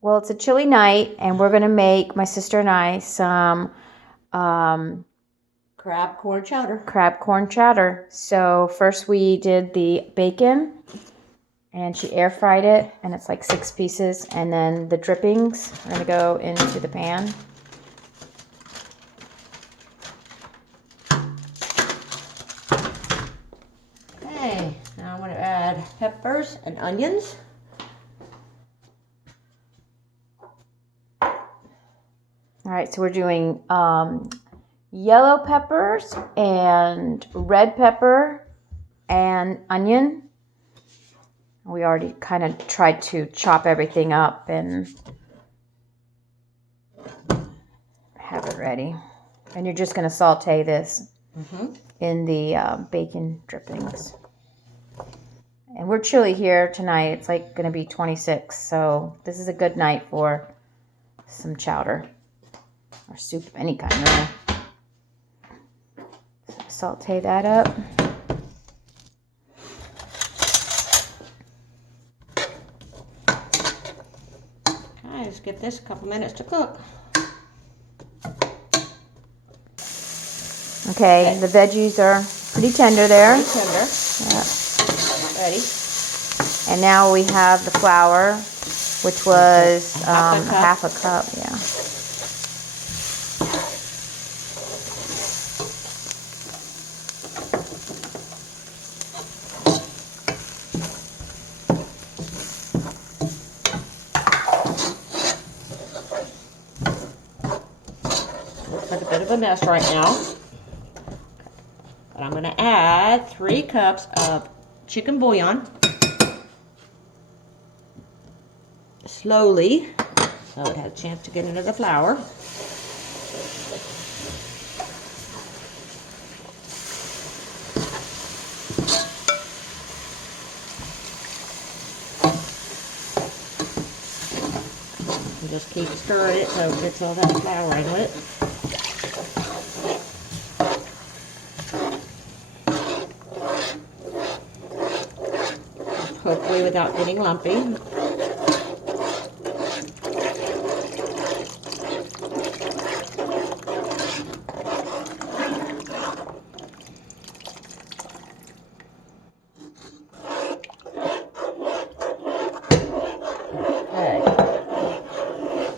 Well, it's a chilly night, and we're gonna make, my sister and I, some crab corn chowder. crab corn chowder. So first we did the bacon, and she air fried it, and it's like 6 pieces. And then the drippings are gonna go into the pan. Okay, now I'm gonna add peppers and onions. All right, so we're doing yellow peppers and red pepper and onion. We already kind of tried to chop everything up and have it ready. And you're just going to saute this in the bacon drippings. And we're chilly here tonight. It's like going to be 26, so this is a good night for some chowder. Or soup of any kind, really. So saute that up. Okay, just give this a couple minutes to cook. Okay, the veggies are pretty tender there. Pretty tender. Yeah. Ready. And now we have the flour, which was half a cup. Yeah. Looks like a bit of a mess right now. But I'm going to add 3 cups of chicken bouillon. Slowly, so it has a chance to get into the flour. And just keep stirring it so it gets all that flour into it. Hopefully without getting lumpy. Okay.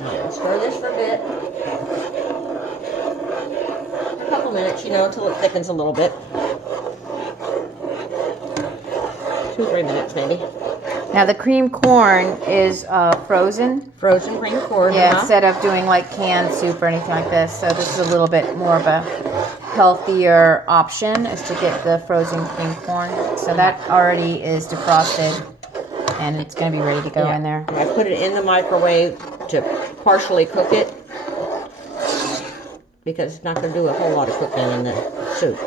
Now stir this for a bit. A couple minutes, until it thickens a little bit. 2-3 minutes maybe. Now the cream corn is frozen. Frozen cream corn. Yeah, instead of doing like canned soup or anything like this. So this is a little bit more of a healthier option, is to get the frozen cream corn. So that already is defrosted, and it's going to be ready to go in there. I put it in the microwave to partially cook it because it's not going to do a whole lot of cooking in the soup.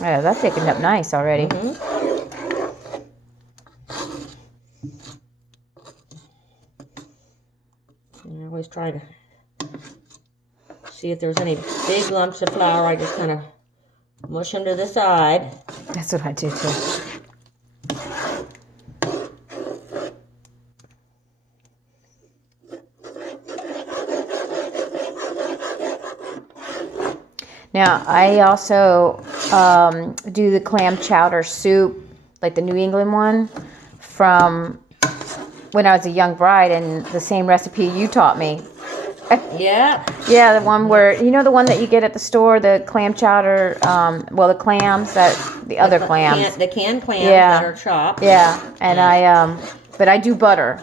Yeah, that's thickened up nice already. I always try to see if there's any big lumps of flour. I just kind of mush them to the side. That's what I do too. Now, I also do the clam chowder soup, like the New England one, from when I was a young bride, and the same recipe you taught me. Yeah. Yeah, the one where, the one that you get at the store, the clam chowder, the clams, the other clams. The canned clams that are chopped. Yeah, and but I do butter.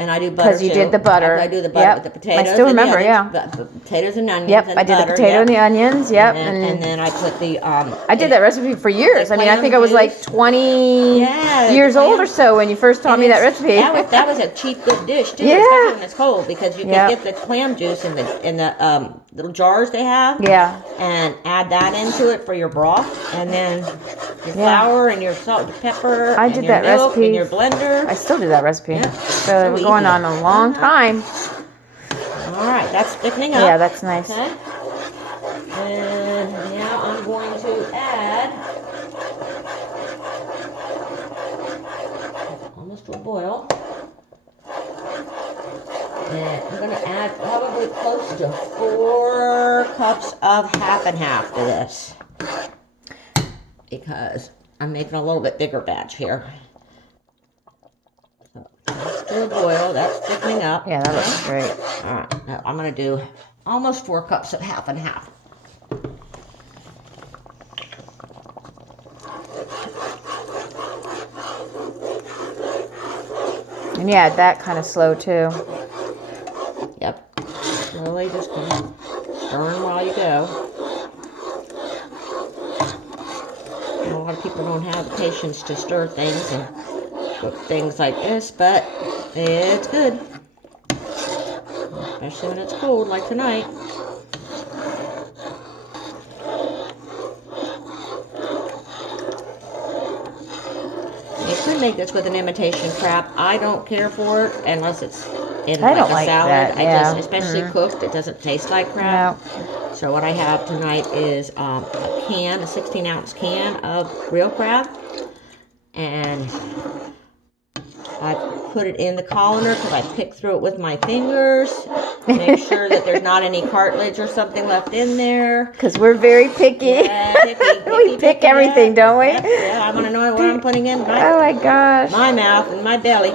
And I do butter because you did the butter. I do the butter with the potatoes. I still remember, the potatoes and onions. Yep, and I did butter, the potato and the onions. Yep, and then I put the. I did that recipe for years. I mean, I think I was like 20 years old or so when you first taught me that recipe. That was a cheap, good dish too, Yeah. especially when it's cold, because you can get the clam juice in the little jars they have. Yeah. And add that into it for your broth, and then your flour and your salt and pepper. I did that recipe in your blender. I still do that recipe. Yeah. So we're going on a long time. All right, that's thickening up. Yeah, that's nice. Okay. And now I'm going to add, almost to a boil, And I'm going to add probably close to 4 cups of half and half to this. Because I'm making a little bit bigger batch here. So let's do a boil. That's thickening up. Yeah, that looks great. All right. Now I'm going to do almost 4 cups of half and half. And yeah, that kind of slow too. Yep. Slowly just kind of stirring while you go. A lot of people don't have the patience to stir things and cook things like this, but it's good. Especially when it's cold like tonight. You could make this with an imitation crab. I don't care for it unless it's in I like don't a like salad. that, yeah. Especially cooked, it doesn't taste like crab. No. So what I have tonight is a 16-ounce can of real crab. And I put it in the colander because I pick through it with my fingers. Make sure that there's not any cartilage or something left in there. Because we're very picky. Yeah, picky, We pick everything, don't we? Yeah, I want to know what I'm putting in Oh my gosh. my mouth and my belly.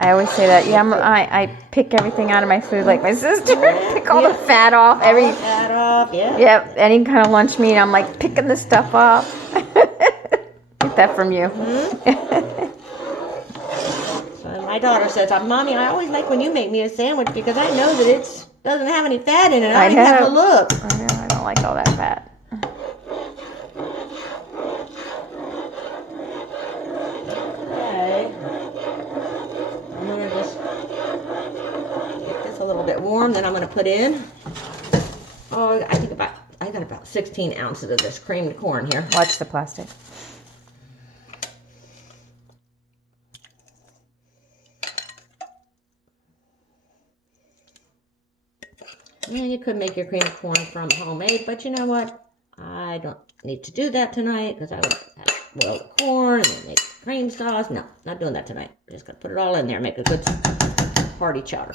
I always say that. Yeah, I pick everything out of my food like my sister. Pick all the fat off. All the fat off, yeah. Yep, any kind of lunch meat, I'm like picking the stuff off. Get that from you. So my daughter says, Mommy, I always like when you make me a sandwich because I know that it doesn't have any fat in it. I don't even have to look. I don't like all that fat. Okay. I'm going to just get this a little bit warm. Then I'm going to put in, I got about 16 ounces of this creamed corn here. Watch the plastic. And you could make your creamed corn from homemade, but you know what? I don't need to do that tonight because I would have boiled corn and then make cream sauce. No, not doing that tonight. Just got to put it all in there, make a good hearty chowder.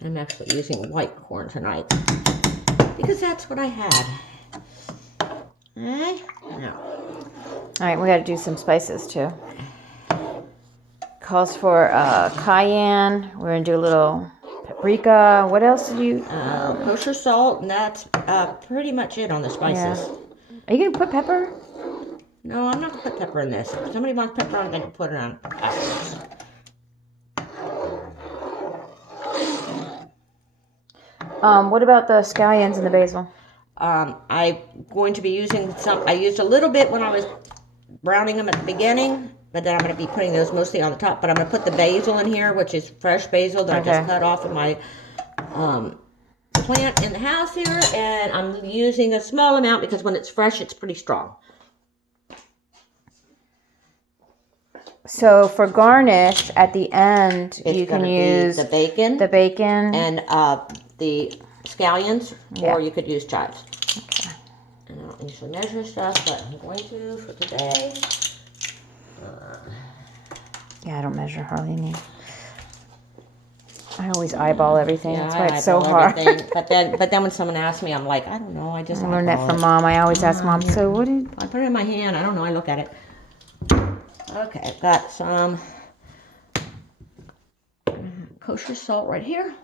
I'm actually using white corn tonight because that's what I had. Okay, now. All right, we got to do some spices too. Calls for cayenne. We're going to do a little paprika. What else did you? Kosher salt, and that's pretty much it on the spices. Yeah. Are you going to put pepper? No, I'm not going to put pepper in this. If somebody wants pepper on it, they can put it on afterwards. What about the scallions and the basil? I'm going to be using some. I used a little bit when I was browning them at the beginning, but then I'm going to be putting those mostly on the top. But I'm going to put the basil in here, which is fresh basil that I just cut off of my plant in the house here. And I'm using a small amount because when it's fresh, it's pretty strong. So for garnish, at the end, you can use the bacon. And the scallions, or you could use chives. Okay. And I don't usually measure stuff, but I'm going to for today. Yeah, I don't measure hardly any. I always eyeball everything. That's why it's so hard. But then when someone asks me, I'm like, I don't know. I learned that from Mom. I always ask Mom. So what did I put it in my hand? I don't know. I look at it. Okay, I've got some kosher salt right here.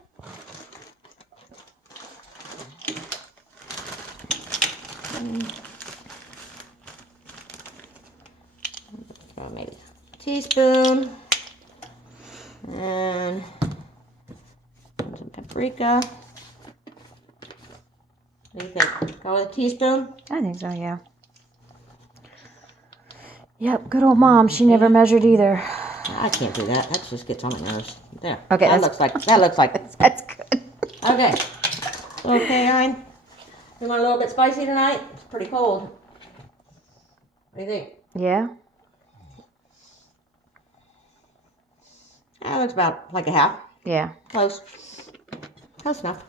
Maybe a teaspoon. And some paprika. What do you think? Go with a teaspoon? I think so, yeah. Yep, good old Mom. She never measured either. I can't do that. That just gets on my nose. There. Okay, that looks like that's good. Okay. Okay, Ryan. You want a little bit spicy tonight? It's pretty cold. What do you think? Yeah. That looks about like a half. Yeah. Close. Close enough.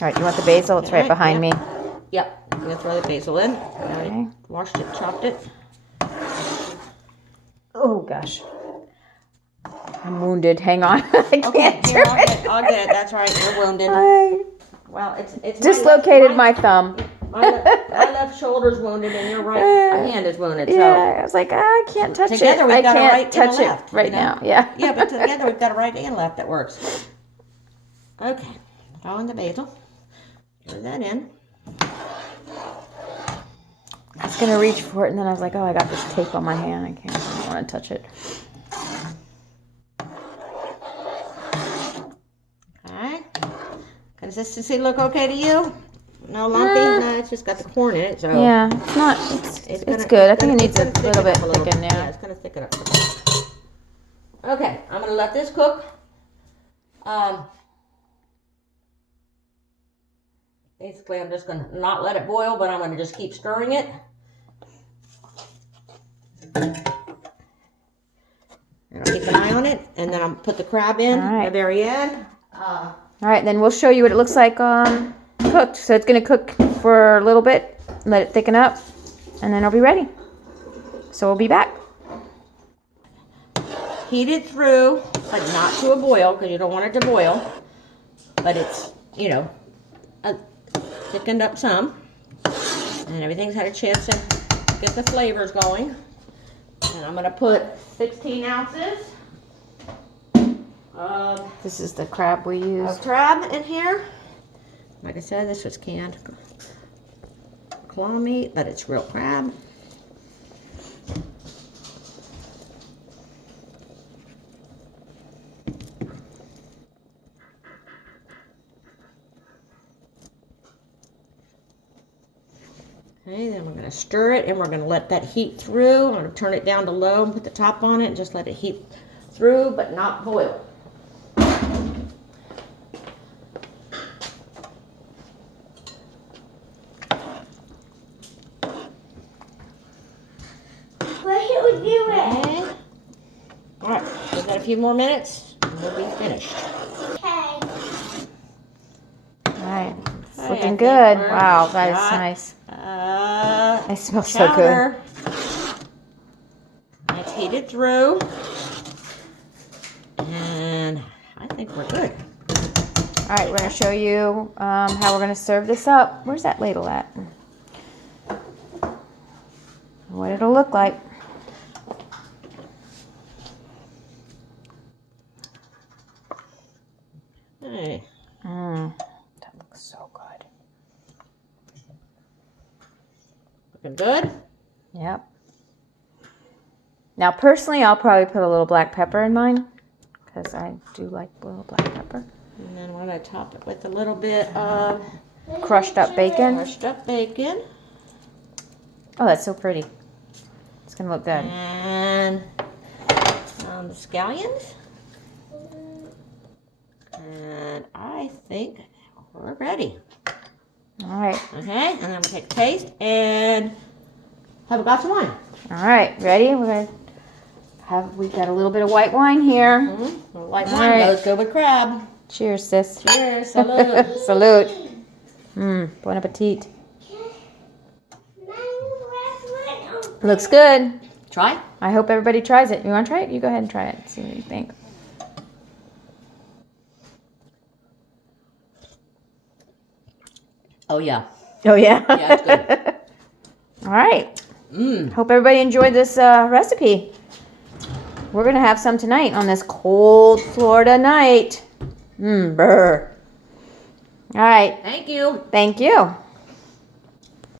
right, you want the basil? It's right behind me. Yep. I'm going to throw the basil in. Okay. I washed it, chopped it. Oh, gosh. I'm wounded. Hang on. I can't do here, it. I'll get it. That's right. You're wounded. Well, it's Dislocated my thumb. My left shoulder's wounded and your right hand is wounded. So Yeah, I was like, I can't touch together it. we've I got a can't right and touch a left, it right now. Yeah. Yeah, but together we've got a right and left that works. Okay. Throw in the basil. Throw that in. I was going to reach for it, and then I was like, oh, I got this tape on my hand. I don't want to touch it. Okay. Consistency look okay to you? No lumpy? No, it's just got the corn in it, so. Yeah, it's not, it's good. I think it needs a little bit thickened now. Yeah, it's going to thicken up. Okay, I'm going to let this cook. Basically, I'm just going to not let it boil, but I'm going to just keep stirring it. And I'll keep an eye on it, and then I'll put the crab in at the very end. All right, then we'll show you what it looks like cooked. So it's going to cook for a little bit, let it thicken up, and then it'll be ready. So we'll be back. Heat it through, but not to a boil, because you don't want it to boil. But it's, thickened up some. And everything's had a chance to get the flavors going. And I'm going to put 16 ounces of... This is the crab we use. Of crab in here. Like I said, this was canned claw meat, but it's real crab. Okay, then we're going to stir it and we're going to let that heat through. I'm going to turn it down to low and put the top on it and just let it heat through, but not boil. Okay. All right, we've got a few more minutes and we'll be finished. Okay. All right, it's looking good. Wow, that is nice. It smells so good. It's heated through, and I think we're good. All right, we're going to show you how we're going to serve this up. Where's that ladle at? What it'll look like. Hey. That looks so good. Looking good? Yep. Now, personally, I'll probably put a little black pepper in mine because I do like a little black pepper. And then we're going to top it with a little bit of Crushed up bacon. crushed up bacon. Oh, that's so pretty. It's going to look good. And the scallions. And I think we're ready. All right. Okay, and then we'll take a taste and have a glass of wine. All right, ready? We've got a little bit of white wine here. Mm-hmm. White All wine right. goes good with crab. Cheers, sis. Cheers, salute. Salute. Bon appetit. Looks good. Try. I hope everybody tries it. You want to try it? You go ahead and try it. See what you think. Oh, yeah. Oh, yeah? Yeah, it's good. All right. Hope everybody enjoyed this recipe. We're going to have some tonight on this cold Florida night. Brr. All right. Thank you. Thank you.